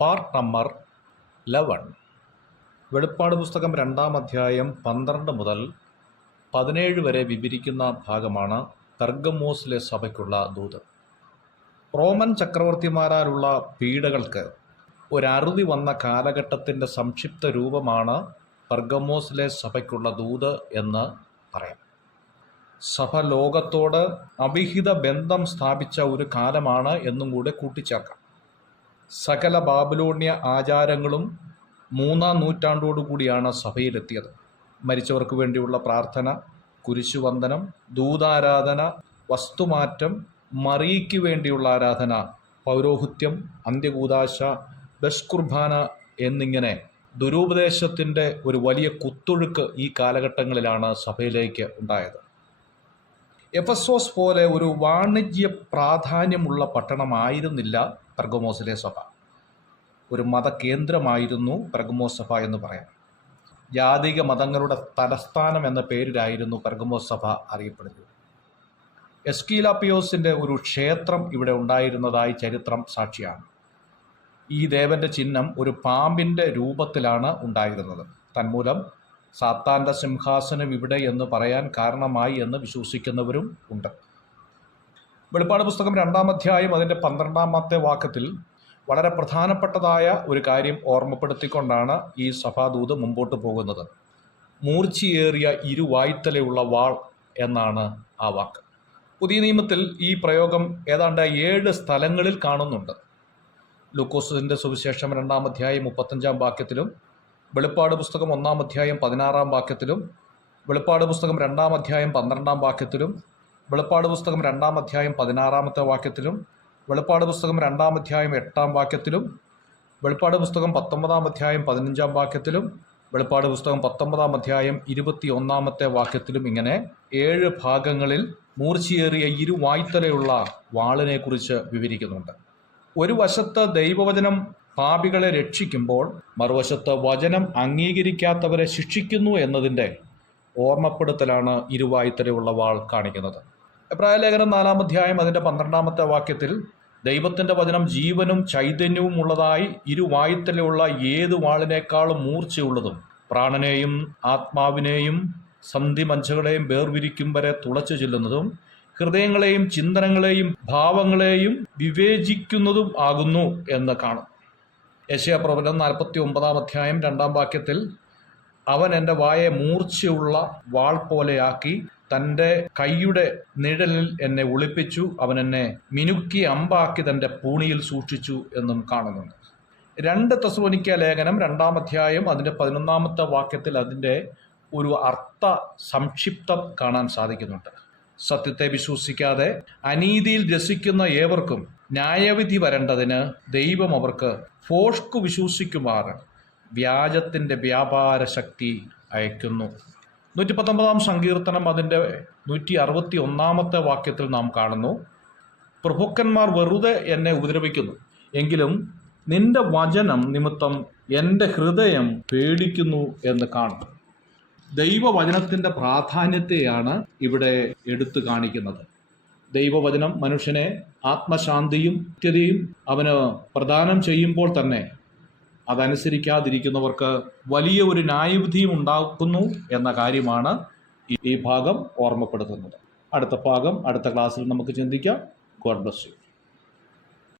Part number 11. വെളിപ്പാട് പുസ്തകം 2-ാം അധ്യായം 12 മുതൽ 17 വരെ വിവരിക്കുന്ന ഭാഗമാണ് പെർഗമോസിലെ സഭയ്ക്കുള്ള ദൂത്. റോമൻ ചക്രവർത്തിമാരാലുള്ള പീഡകൾക്ക് ഒരറുതി വന്ന കാലഘട്ടത്തിൻ്റെ സംക്ഷിപ്ത രൂപമാണ് പെർഗമോസിലെ സഭയ്ക്കുള്ള ദൂത് എന്ന് പറയാം. സഭ ലോകത്തോട് അവിഹിത ബന്ധം സ്ഥാപിച്ച ഒരു കാലമാണ് എന്നും കൂടെ കൂട്ടിച്ചേർക്കാം. സകല ബാബിലോണ്യ ആചാരങ്ങളും 3-ാം നൂറ്റാണ്ടോടുകൂടിയാണ് സഭയിലെത്തിയത്. മരിച്ചവർക്ക് വേണ്ടിയുള്ള പ്രാർത്ഥന, കുരിശുവന്ദനം, ദൂതാരാധന, വസ്തുമാറ്റം, മറിയയ്ക്ക് വേണ്ടിയുള്ള ആരാധന, പൗരോഹിത്യം, അന്ത്യകൂദാശ, ബസ്കുർബാന എന്നിങ്ങനെ ദുരുപദേശത്തിൻ്റെ ഒരു വലിയ കുത്തൊഴുക്ക് ഈ കാലഘട്ടങ്ങളിലാണ് സഭയിലേക്ക് ഉണ്ടായത്. എഫെസോസ് പോലെ ഒരു വാണിജ്യ പ്രാധാന്യമുള്ള പട്ടണമായിരുന്നില്ല പെർഗമോസിലെ സഭ. ഒരു മതകേന്ദ്രമായിരുന്നു പെർഗമോസ് സഭ എന്ന് പറയാം. ജാതിക മതങ്ങളുടെ തലസ്ഥാനം എന്ന പേരിലായിരുന്നു പെർഗമോസ് സഭ അറിയപ്പെടുന്നത്. എസ്കീലാപ്പിയോസിൻ്റെ ഒരു ക്ഷേത്രം ഇവിടെ ഉണ്ടായിരുന്നതായി ചരിത്രം സാക്ഷിയാണ്. ഈ ദേവൻ്റെ ചിഹ്നം ഒരു പാമ്പിൻ്റെ രൂപത്തിലാണ് ഉണ്ടായിരുന്നത്. തന്മൂലം സാത്താൻ്റെ സിംഹാസനം ഇവിടെ എന്ന് പറയാൻ കാരണമായി എന്ന് വിശ്വസിക്കുന്നവരും ഉണ്ട്. വെളിപ്പാട് പുസ്തകം 2-ാം അധ്യായം അതിൻ്റെ 12-ാമത്തെ വാക്യത്തിൽ വളരെ പ്രധാനപ്പെട്ടതായ ഒരു കാര്യം ഓർമ്മപ്പെടുത്തിക്കൊണ്ടാണ് ഈ സഭാദൂത് മുമ്പോട്ട് പോകുന്നത്. മൂർച്ചയേറിയ ഇരുവായ്ത്തലയുള്ള വാൾ എന്നാണ് ആ വാക്ക്. പുതിയ നിയമത്തിൽ ഈ പ്രയോഗം ഏതാണ്ട് 7 സ്ഥലങ്ങളിൽ കാണുന്നുണ്ട്. ലൂക്കോസിൻ്റെ സുവിശേഷം 2-ാം അധ്യായം 35-ാം വാക്യത്തിലും, വെളിപ്പാട് പുസ്തകം 1-ാം അധ്യായം 16-ാം വാക്യത്തിലും, വെളിപ്പാട് പുസ്തകം 2-ാം അധ്യായം 12-ാം വാക്യത്തിലും, വെളിപ്പാട് പുസ്തകം 2-ാം അധ്യായം 16-ാമത്തെ വാക്യത്തിലും, വെളിപ്പാട് പുസ്തകം 2-ാം അധ്യായം 8-ാം വാക്യത്തിലും, വെളിപ്പാട് പുസ്തകം 19-ാം അധ്യായം 15-ാം വാക്യത്തിലും, വെളിപ്പാട് പുസ്തകം 19-ാം അധ്യായം 21-ാമത്തെ വാക്യത്തിലും ഇങ്ങനെ 7 ഭാഗങ്ങളിൽ മൂർച്ചയേറിയ ഇരുവായ്ത്തലയുള്ള വാളിനെക്കുറിച്ച് വിവരിക്കുന്നുണ്ട്. ഒരു വശത്ത് ദൈവവചനം പാപികളെ രക്ഷിക്കുമ്പോൾ മറുവശത്ത് വചനം അംഗീകരിക്കാത്തവരെ ശിക്ഷിക്കുന്നു എന്നതിൻ്റെ ഓർമ്മപ്പെടുത്തലാണ് ഇരുവായ്ത്തലയുള്ള വാൾ കാണിക്കുന്നത്. എബ്രായലേഖനം 4-ാം അധ്യായം അതിൻ്റെ 12-ാമത്തെ വാക്യത്തിൽ ദൈവത്തിൻ്റെ വചനം ജീവനും ചൈതന്യവും ഉള്ളതായി ഇരുവായ്ത്തലയുള്ള ഏത് വാളിനേക്കാളും മൂർച്ചയുള്ളതും പ്രാണനെയും ആത്മാവിനെയും സന്ധിമജ്ജകളെയും വേർവിരിക്കും വരെ തുളച്ചു ചെല്ലുന്നതും ഹൃദയങ്ങളെയും ചിന്തനങ്ങളെയും ഭാവങ്ങളെയും വിവേചിക്കുന്നതും ആകുന്നു എന്ന് കാണും. യെശയ്യാപ്രവചനം 49-ാം അധ്യായം 2-ാം വാക്യത്തിൽ അവൻ എൻ്റെ വായെ മൂർച്ചയുള്ള വാൾ പോലെയാക്കി തൻ്റെ കൈയുടെ നിഴലിൽ എന്നെ ഒളിപ്പിച്ചു, അവൻ എന്നെ മിനുക്കി അമ്പാക്കി തൻ്റെ പൂണിയിൽ സൂക്ഷിച്ചു എന്നും കാണുന്നുണ്ട്. 2 തെസ്സലോനിക്യ ലേഖനം 2-ാം അധ്യായം അതിൻ്റെ 11-ാമത്തെ വാക്യത്തിൽ അതിൻ്റെ ഒരു അർത്ഥ സംക്ഷിപ്തം കാണാൻ സാധിക്കുന്നുണ്ട്. സത്യത്തെ വിശ്വസിക്കാതെ അനീതിയിൽ രസിക്കുന്ന ഏവർക്കും ന്യായവിധി വരേണ്ടതിന് ദൈവം അവർക്ക് ഫോഷ്കു വിശ്വസിക്കുമാർ വ്യാജത്തിൻ്റെ വ്യാപാര ശക്തി അയക്കുന്നു. 119-ാം സങ്കീർത്തനം അതിൻ്റെ 161-ാമത്തെ വാക്യത്തിൽ നാം കാണുന്നു, പ്രഭുക്കന്മാർ വെറുതെ എന്നെ ഉപദ്രവിക്കുന്നു, എങ്കിലും നിന്റെ വചനം നിമിത്തം എൻ്റെ ഹൃദയം പേടിക്കുന്നു എന്ന് കാണുന്നു. ദൈവവചനത്തിൻ്റെ പ്രാധാന്യത്തെയാണ് ഇവിടെ എടുത്തു കാണിക്കുന്നത്. ദൈവവചനം മനുഷ്യനെ ആത്മശാന്തിയും നിത്യതയും അവന് പ്രദാനം ചെയ്യുമ്പോൾ തന്നെ അതനുസരിക്കാതിരിക്കുന്നവർക്ക് വലിയ ഒരു ന്യായവിധിയും ഉണ്ടാക്കുന്നു എന്ന കാര്യമാണ് ഈ ഭാഗം ഓർമ്മപ്പെടുത്തുന്നത്. അടുത്ത ഭാഗം അടുത്ത ക്ലാസ്സിൽ നമുക്ക് ചിന്തിക്കാം. God bless you.